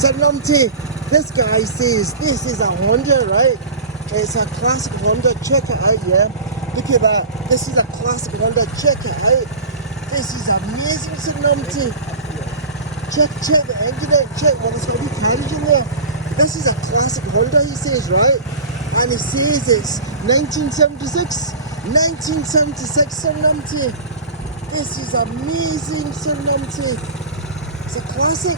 Sir Numpty, this guy says this is a Honda, right? It's a classic Honda. Check it out, yeah. Look at that. This is a classic Honda. Check it out. This is amazing, Sir Numpty. Check the engine out. Check what it's got a wee carriage in there. This is a classic Honda, he says, right? And he says it's 1976. 1976, Sir Numpty. This is amazing, Sir Numpty. It's a classic.